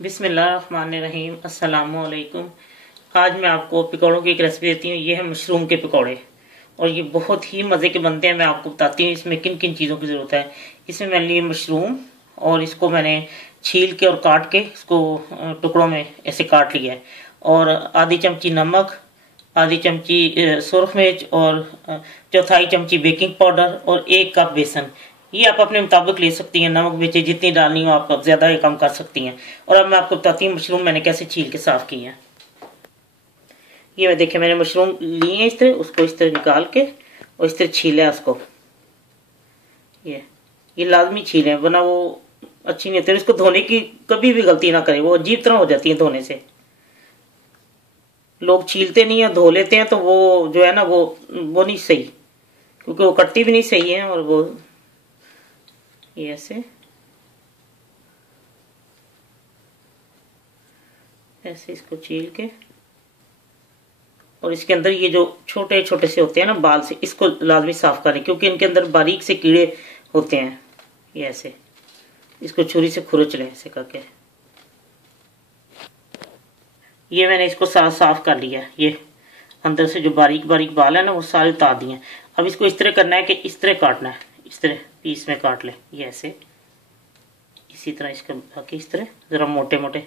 बिस्मिल्लाहिर्रहमानिर्रहीम। अस्सलामुअलैकुम। आज मैं आपको पकौड़ों की एक रेसिपी देती हूँ। ये है मशरूम के पकौड़े और ये बहुत ही मज़े के बनते हैं। मैं आपको बताती हूँ इसमें किन किन चीज़ों की ज़रूरत है। इसमें मैंने लिए मशरूम और इसको मैंने छील के और काट के इसको टुकड़ों में ऐसे काट लिया है, और आधी चमची नमक, आधी चमची सुरख मिर्च और चौथाई चमची बेकिंग पाउडर और 1 कप बेसन। ये आप अपने मुताबिक ले सकती हैं, नमक मिर्ची जितनी डालनी हो आप ज़्यादा या कम कर सकती हैं। और अब मैं आपको बताती हूँ मशरूम मैंने कैसे छील के साफ़ किए हैं। ये मैं देखिए मैंने मशरूम लिए हैं इस तरह, उसको इस तरह निकाल के और इस तरह छीला है उसको। ये लाजमी छीलें हैं वरना वो अच्छी नहीं होती। इसको धोने की कभी भी गलती ना करें, वो अजीब तरह हो जाती है धोने से। लोग छीलते नहीं है, धो लेते हैं, तो वो जो है ना वो नहीं सही, क्योंकि वो कटती भी नहीं सही है। और वो ये ऐसे इसको छील के और इसके अंदर ये जो छोटे छोटे से होते हैं ना बाल से, इसको लाजमी साफ करें क्योंकि इनके अंदर बारीक से कीड़े होते हैं। ये ऐसे इसको छुरी से खुरच लें ऐसे करके। ये मैंने इसको साफ कर लिया। ये अंदर से जो बारीक बारीक बाल है ना वो सारे उतार दिए। अब इसको इस तरह करना है कि इस तरह काटना है, इस तरह पीस में काट लें। ये ऐसे इसी तरह इसका बाकी इस तरह ज़रा मोटे मोटे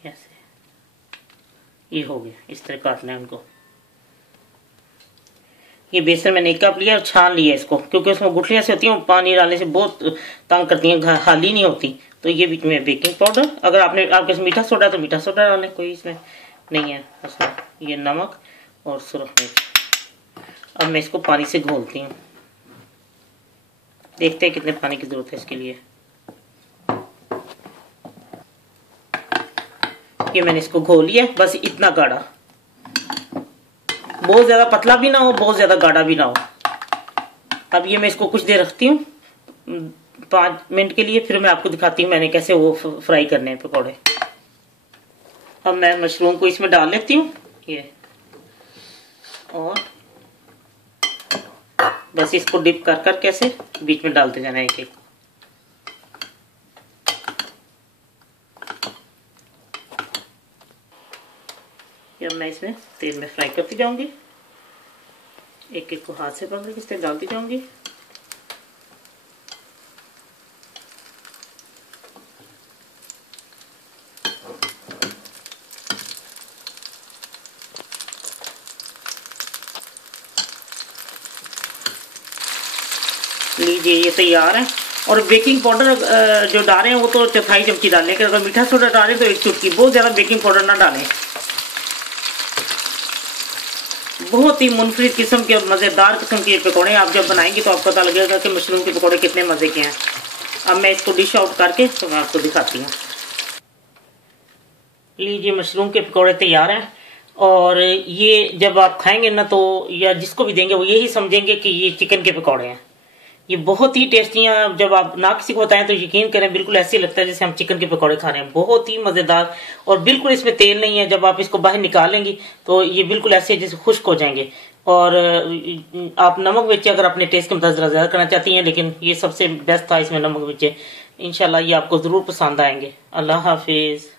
ऐसे ये हो गया। इस तरह काटना है उनको। ये बेसन मैंने 1 कप लिया और छान लिया इसको, क्योंकि उसमें गुठलियाँ से होती हैं, पानी डालने से बहुत तंग करती हैं, हाली नहीं होती। तो ये बीच में बेकिंग पाउडर, अगर आपके मीठा सोडा तो मीठा सोडा डालें, कोई इसमें नहीं है उसमें। ये नमक और सुरख मिर्च। अब मैं इसको पानी से घोलती हूँ, देखते हैं कितने पानी की ज़रूरत है इसके लिए। ये मैंने इसको घोल लिया, बस इतना गाढ़ा, बहुत ज़्यादा पतला भी ना हो, बहुत ज़्यादा गाढ़ा भी ना हो। अब ये मैं इसको कुछ देर रखती हूँ 5 मिनट के लिए, फिर मैं आपको दिखाती हूँ मैंने कैसे वो फ्राई करने हैं पकौड़े। अब मैं मशरूम को इसमें डाल लेती हूँ ये, और बस इसको डिप कर कर कैसे बीच में डालते जाना है एक एक। अब मैं इसमें तेल में फ्राई करती जाऊंगी, एक एक को हाथ से पकड़ के इस तरह डालती जाऊंगी। लीजिए ये तैयार है। और बेकिंग पाउडर जो डालें वो तो चौथाई चमची डालें, अगर मीठा सोडा डालें तो 1 चुटकी, बहुत ज़्यादा बेकिंग पाउडर ना डालें। बहुत ही मुनफरिद किस्म के और मज़ेदार किस्म के पकौड़े आप जब बनाएंगे तो आपको पता लगेगा कि मशरूम के पकौड़े कितने मज़े के हैं। अब मैं इसको डिश आउट करके तो मैं आपको दिखाती हूँ। लीजिए मशरूम के पकौड़े तैयार हैं, और ये जब आप खाएंगे ना तो या जिसको भी देंगे वो यही समझेंगे कि ये चिकन के पकौड़े हैं। ये बहुत ही टेस्टी हैं। जब आप ना किसी को बताएं तो यकीन करें बिल्कुल ऐसे लगता है जैसे हम चिकन के पकौड़े खा रहे हैं। बहुत ही मज़ेदार, और बिल्कुल इसमें तेल नहीं है। जब आप इसको बाहर निकालेंगी तो ये बिल्कुल ऐसे जैसे खुश्क हो जाएंगे। और आप नमक मिर्ची अगर अपने टेस्ट के मुताबिक ज़्यादा करना चाहती हैं, लेकिन ये सबसे बेस्ट था इसमें नमक मिर्ची। इंशाल्लाह ये आपको ज़रूर पसंद आएंगे। अल्लाह हाफिज़।